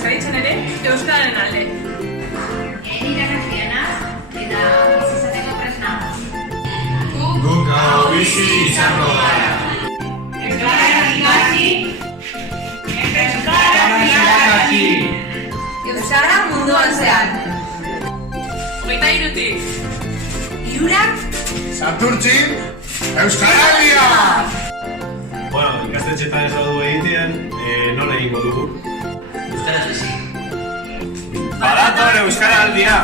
eskaritzen ere euskararen alde. Irakasleena eta izateko tresna. Guk hau bizi izango gara. Euskaraz ikasi. Euskara munduan zehar. 23. Hirurak Santurtzi, Euskaraldia! Bueno, ikastetxetan ez dugu egitean, nola egingo dugu? Euskaraz bizi. Badator Euskaraldia!